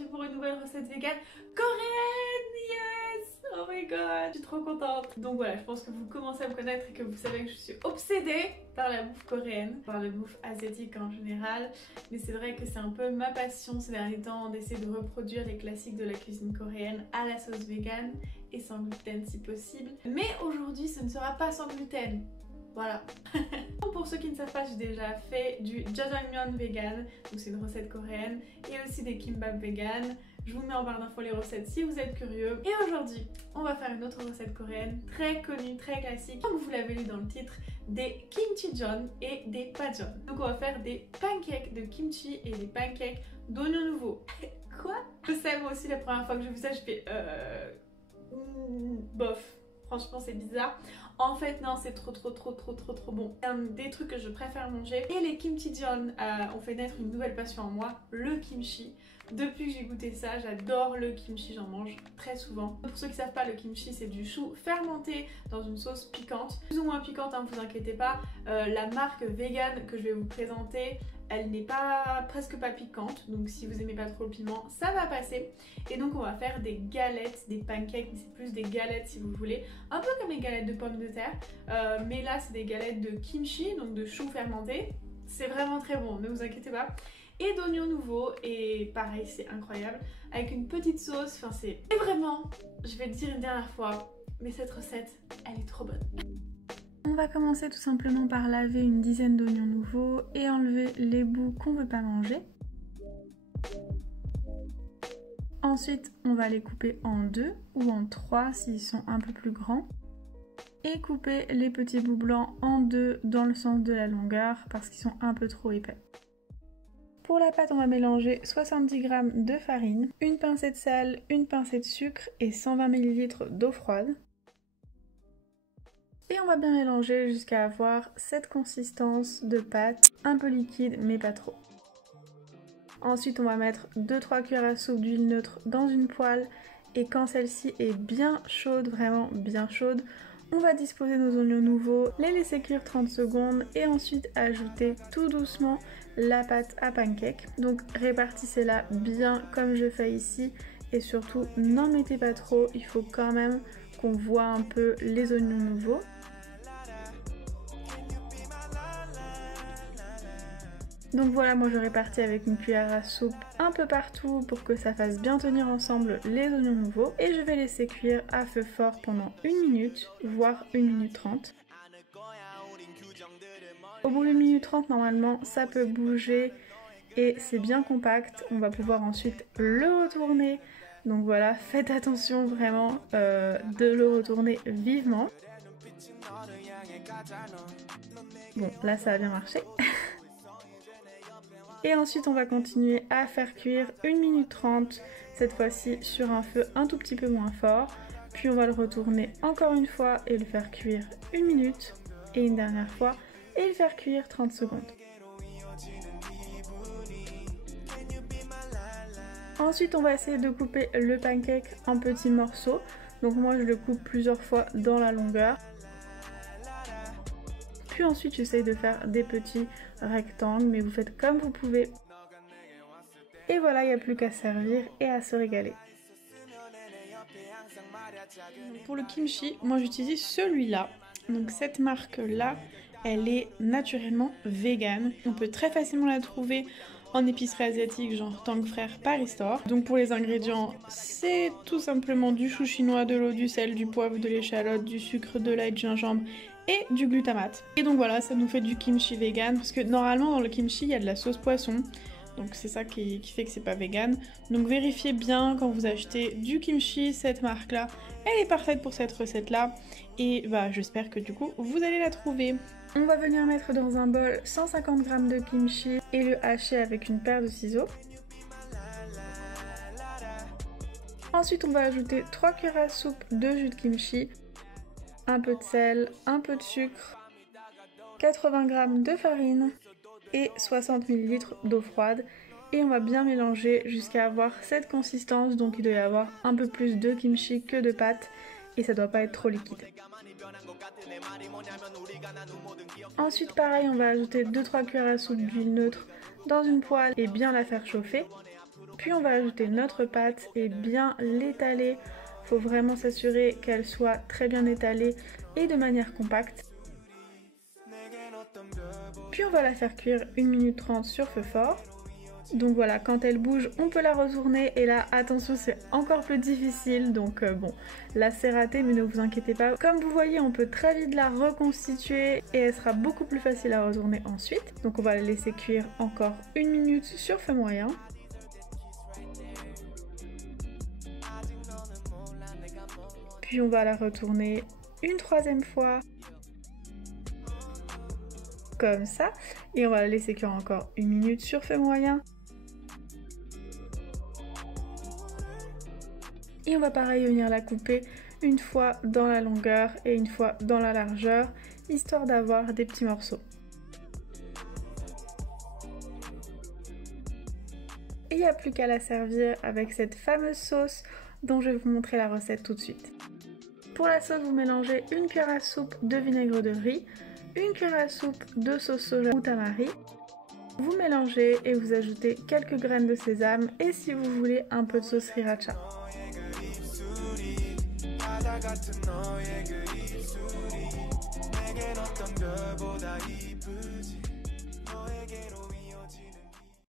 aujourd'hui pour une nouvelle recette vegan coréenne. Yes! Oh my god, je suis trop contente. Donc voilà, je pense que vous commencez à me connaître et que vous savez que je suis obsédée par la bouffe coréenne, par la bouffe asiatique en général. Mais c'est vrai que c'est un peu ma passion ces derniers temps d'essayer de reproduire les classiques de la cuisine coréenne à la sauce vegan et sans gluten si possible. Mais aujourd'hui ce ne sera pas sans gluten. Voilà. Pour ceux qui ne savent pas, j'ai déjà fait du jjajangmyeon vegan, donc c'est une recette coréenne, et aussi des kimbap vegan. Je vous mets en barre d'infos les recettes si vous êtes curieux. Et aujourd'hui, on va faire une autre recette coréenne très connue, très classique, comme vous l'avez lu dans le titre, des kimchijeon et des pajeon. Donc on va faire des pancakes de kimchi et des pancakes d'oignons nouveaux. Quoi? Je sais, moi aussi la première fois que j'ai vu ça, je fais bof. Franchement c'est bizarre. En fait non, c'est trop bon. C'est un des trucs que je préfère manger. Et les kimchijeon ont fait naître une nouvelle passion en moi, le kimchi. Depuis que j'ai goûté ça, j'adore le kimchi, j'en mange très souvent. Pour ceux qui ne savent pas, le kimchi c'est du chou fermenté dans une sauce piquante. Plus ou moins piquante, hein, vous inquiétez pas. La marque vegan que je vais vous présenter, elle n'est pas presque pas piquante, donc si vous aimez pas trop le piment, ça va passer. Et donc on va faire des galettes, des pancakes, mais c'est plus des galettes si vous voulez, un peu comme les galettes de pommes de terre, mais là c'est des galettes de kimchi, donc de chou fermenté. C'est vraiment très bon, ne vous inquiétez pas. Et d'oignons nouveaux, et pareil c'est incroyable, avec une petite sauce, enfin c'est... Et vraiment, je vais le dire une dernière fois, mais cette recette, elle est trop bonne. On va commencer tout simplement par laver une dizaine d'oignons nouveaux et enlever les bouts qu'on ne veut pas manger. Ensuite, on va les couper en 2 ou en 3 s'ils sont un peu plus grands. Et couper les petits bouts blancs en 2 dans le sens de la longueur parce qu'ils sont un peu trop épais. Pour la pâte, on va mélanger 70 g de farine, une pincée de sel, une pincée de sucre et 120 ml d'eau froide. Et on va bien mélanger jusqu'à avoir cette consistance de pâte, un peu liquide mais pas trop. Ensuite on va mettre 2-3 cuillères à soupe d'huile neutre dans une poêle et quand celle-ci est bien chaude, vraiment bien chaude, on va disposer nos oignons nouveaux, les laisser cuire 30 secondes et ensuite ajouter tout doucement la pâte à pancake. Donc répartissez-la bien comme je fais ici et surtout n'en mettez pas trop, il faut quand même qu'on voit un peu les oignons nouveaux. Donc voilà, moi je répartis avec une cuillère à soupe un peu partout pour que ça fasse bien tenir ensemble les oignons nouveaux. Et je vais laisser cuire à feu fort pendant 1 minute, voire 1 minute 30. Au bout de 1 minute 30, normalement, ça peut bouger et c'est bien compact. On va pouvoir ensuite le retourner. Donc voilà, faites attention vraiment de le retourner vivement. Bon, là ça a bien marché. Et ensuite on va continuer à faire cuire 1 minute 30, cette fois-ci sur un feu un tout petit peu moins fort. Puis on va le retourner encore une fois et le faire cuire 1 minute et une dernière fois et le faire cuire 30 secondes. Ensuite on va essayer de couper le pancake en petits morceaux. Donc moi je le coupe plusieurs fois dans la longueur. Puis ensuite j'essaye de faire des petits rectangles, mais vous faites comme vous pouvez. Et voilà, il n'y a plus qu'à servir et à se régaler. Pour le kimchi, moi j'utilise celui-là. Donc cette marque-là, elle est naturellement vegan. On peut très facilement la trouver en épicerie asiatique, genre Tang Frères, Paris Store. Donc pour les ingrédients, c'est tout simplement du chou chinois, de l'eau, du sel, du poivre, de l'échalote, du sucre, de l'ail, du gingembre et du glutamate. Et donc voilà, ça nous fait du kimchi vegan, parce que normalement dans le kimchi, il y a de la sauce poisson. Donc c'est ça qui fait que c'est pas vegan. Donc vérifiez bien quand vous achetez du kimchi, cette marque-là, elle est parfaite pour cette recette-là. Et bah j'espère que du coup, vous allez la trouver. On va venir mettre dans un bol 150 g de kimchi et le hacher avec une paire de ciseaux. Ensuite on va ajouter 3 cuillères à soupe de jus de kimchi, un peu de sel, un peu de sucre, 80 g de farine et 60 ml d'eau froide. Et on va bien mélanger jusqu'à avoir cette consistance, donc il doit y avoir un peu plus de kimchi que de pâte et ça doit pas être trop liquide. Ensuite pareil, on va ajouter 2-3 cuillères à soupe d'huile neutre dans une poêle et bien la faire chauffer. Puis on va ajouter notre pâte et bien l'étaler. Il faut vraiment s'assurer qu'elle soit très bien étalée et de manière compacte. Puis on va la faire cuire 1 minute 30 sur feu fort. Donc voilà, quand elle bouge, on peut la retourner et là, attention, c'est encore plus difficile. Donc bon, là c'est raté, mais ne vous inquiétez pas. Comme vous voyez, on peut très vite la reconstituer et elle sera beaucoup plus facile à retourner ensuite. Donc on va la laisser cuire encore 1 minute sur feu moyen. Puis on va la retourner une troisième fois. Comme ça. Et on va la laisser cuire encore 1 minute sur feu moyen. Et on va pareil venir la couper une fois dans la longueur et une fois dans la largeur, histoire d'avoir des petits morceaux. Et il n'y a plus qu'à la servir avec cette fameuse sauce dont je vais vous montrer la recette tout de suite. Pour la sauce, vous mélangez une cuillère à soupe de vinaigre de riz, une cuillère à soupe de sauce soja ou tamari. Vous mélangez et vous ajoutez quelques graines de sésame et si vous voulez un peu de sauce sriracha.